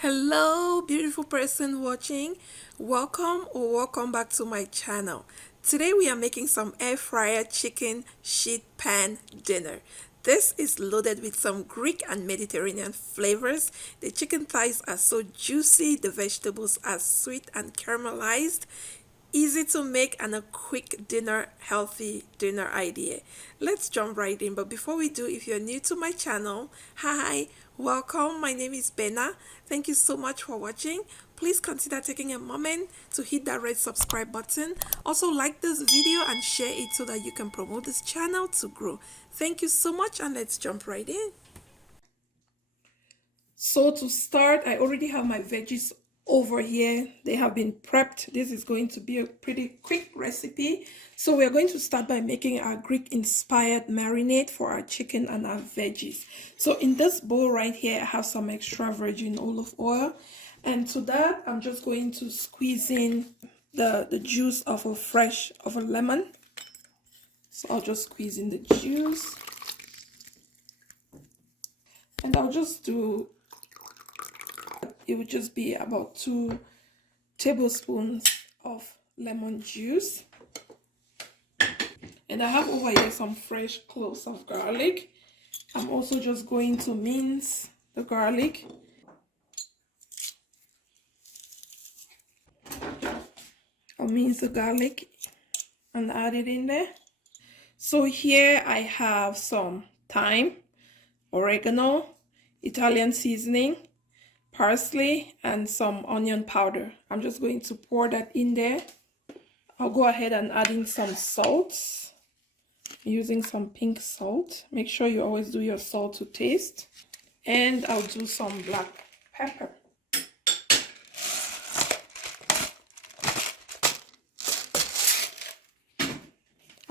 Hello, beautiful person watching. Welcome back to my channel. Today we are making some air fryer chicken sheet pan dinner. This is loaded with some Greek and Mediterranean flavors. The chicken thighs are so juicy, the vegetables are sweet and caramelized. Easy to make and a quick dinner, healthy dinner idea. Let's jump right in. But before we do, if you're new to my channel, hi, welcome. My name is Bena. Thank you so much for watching. Please consider taking a moment to hit that red subscribe button. Also like this video and share it so that you can promote this channel to grow. Thank you so much, and let's jump right in. So to start, I already have my veggies over here. They have been prepped. This is going to be a pretty quick recipe. So we're going to start by making our Greek inspired marinade for our chicken and our veggies. So in this bowl right here, I have some extra virgin olive oil. And to that, I'm just going to squeeze in the juice of a lemon. So I'll just squeeze in the juice. And I'll just do, it would just be about 2 tablespoons of lemon juice. And I have over here some fresh cloves of garlic. I'm also just going to mince the garlic. I'll mince the garlic and add it in there. So here I have some thyme, oregano, Italian seasoning, parsley, and some onion powder. I'm just going to pour that in there. I'll go ahead and add in some salt, using some pink salt. Make sure you always do your salt to taste. And I'll do some black pepper.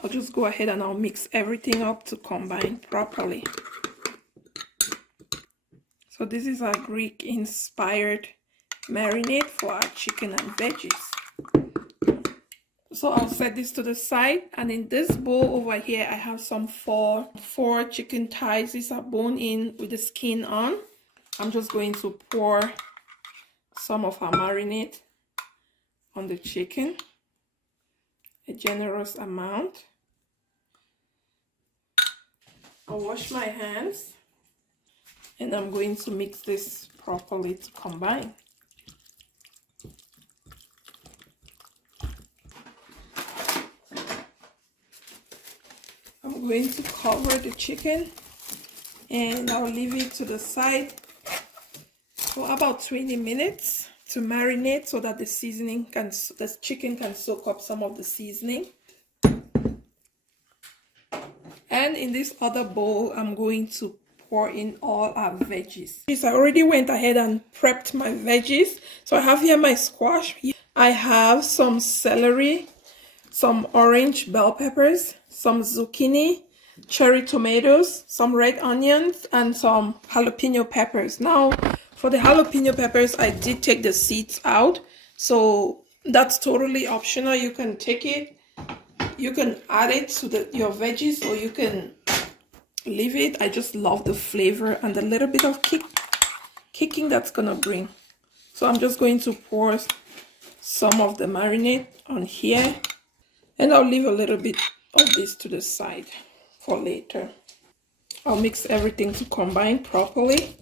I'll just go ahead and I'll mix everything up to combine properly. So this is our Greek inspired marinade for our chicken and veggies. So I'll set this to the side, and in this bowl over here I have some four chicken thighs. These are bone in with the skin on. I'm just going to pour some of our marinade on the chicken, a generous amount. I'll wash my hands and I'm going to mix this properly to combine. I'm going to cover the chicken and I'll leave it to the side for about 20 minutes to marinate so that the chicken can soak up some of the seasoning. And in this other bowl, I'm going to pour in all our veggies. I already went ahead and prepped my veggies. So I have here my squash. I have some celery, some orange bell peppers, some zucchini, cherry tomatoes, some red onions, and some jalapeno peppers. Now, for the jalapeno peppers, I did take the seeds out. So that's totally optional. You can take it. You can add it to your veggies, or you can leave it. I just love the flavor and the little bit of kicking that's gonna bring. So I'm just going to pour some of the marinade on here, and I'll leave a little bit of this to the side for later. I'll mix everything to combine properly.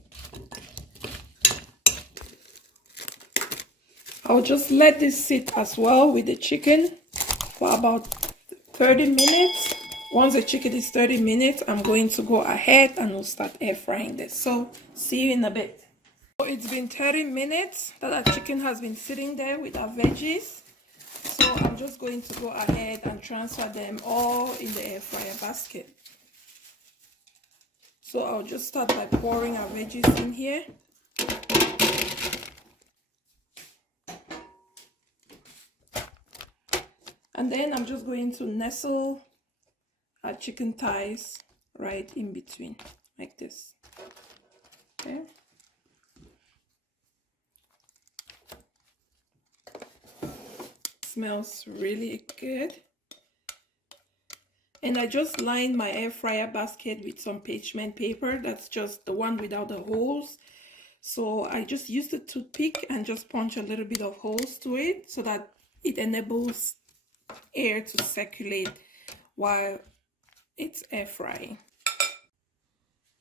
I'll just let this sit as well with the chicken for about 30 minutes. Once the chicken is 30 minutes, I'm going to go ahead and we'll start air frying this. So see you in a bit. So it's been 30 minutes that our chicken has been sitting there with our veggies. So I'm just going to go ahead and transfer them all in the air fryer basket. So I'll just start by pouring our veggies in here. And then I'm just going to nestle our chicken thighs right in between, like this. Okay. Smells really good. And I just lined my air fryer basket with some parchment paper. That's just the one without the holes. So I just use the toothpick and just punch a little bit of holes to it so that it enables air to circulate while it's air frying.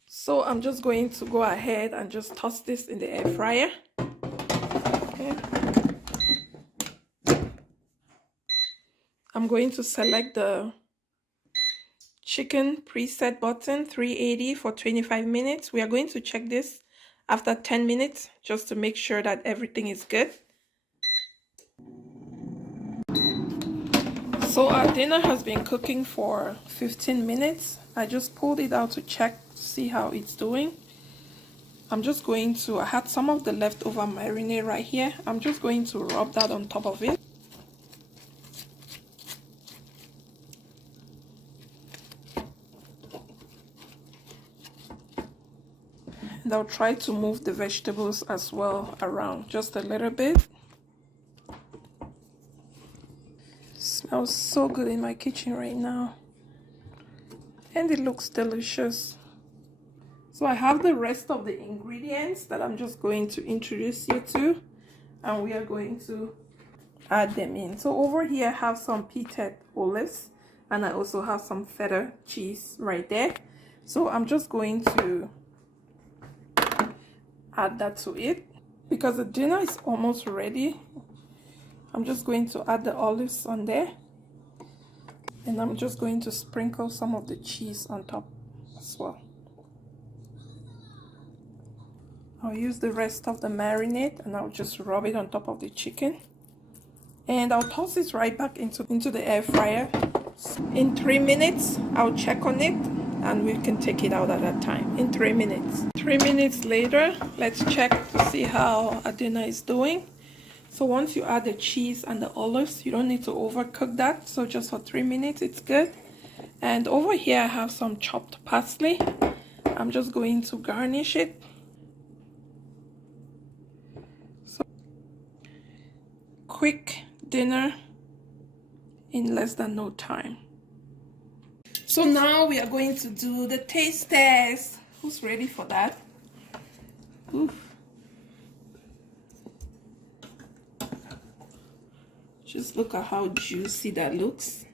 So I'm just going to go ahead and just toss this in the air fryer. Okay. I'm going to select the chicken preset button, 380 for 25 minutes. We are going to check this after 10 minutes just to make sure that everything is good. So our dinner has been cooking for 15 minutes. I just pulled it out to check to see how it's doing. I'm just going to, I had some of the leftover marinade right here. I'm just going to rub that on top of it. And I'll try to move the vegetables as well around just a little bit. Smells so good in my kitchen right now. And it looks delicious. So I have the rest of the ingredients that I'm just going to introduce you to. And we are going to add them in. So over here I have some pitted olives. And I also have some feta cheese right there. So I'm just going to add that to it. Because the dinner is almost ready, I'm just going to add the olives on there. And I'm just going to sprinkle some of the cheese on top as well. I'll use the rest of the marinade and I'll just rub it on top of the chicken. And I'll toss it right back into the air fryer. In 3 minutes, I'll check on it and we can take it out at that time. In 3 minutes. 3 minutes later, let's check to see how our dinner is doing. So once you add the cheese and the olives, you don't need to overcook that. So just for 3 minutes, it's good. And over here, I have some chopped parsley. I'm just going to garnish it. So quick dinner in less than no time. So now we are going to do the taste test. Who's ready for that? Oof. Just look at how juicy that looks.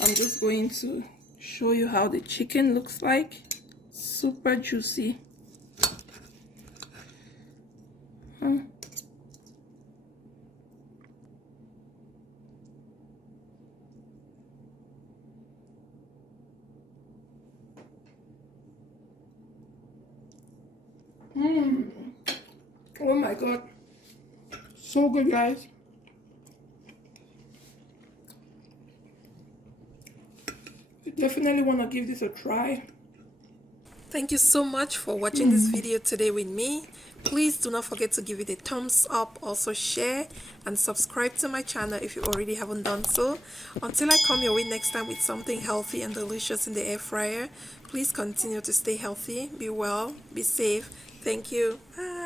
I'm just going to show you how the chicken looks like. Super juicy. Oh my god. So good, guys. Definitely want to give this a try. Thank you so much for watching this video today with me. Please do not forget to give it a thumbs up, also share and subscribe to my channel if you already haven't done so. Until I come your way next time with something healthy and delicious in the air fryer, please continue to stay healthy, be well, be safe. Thank you. Bye.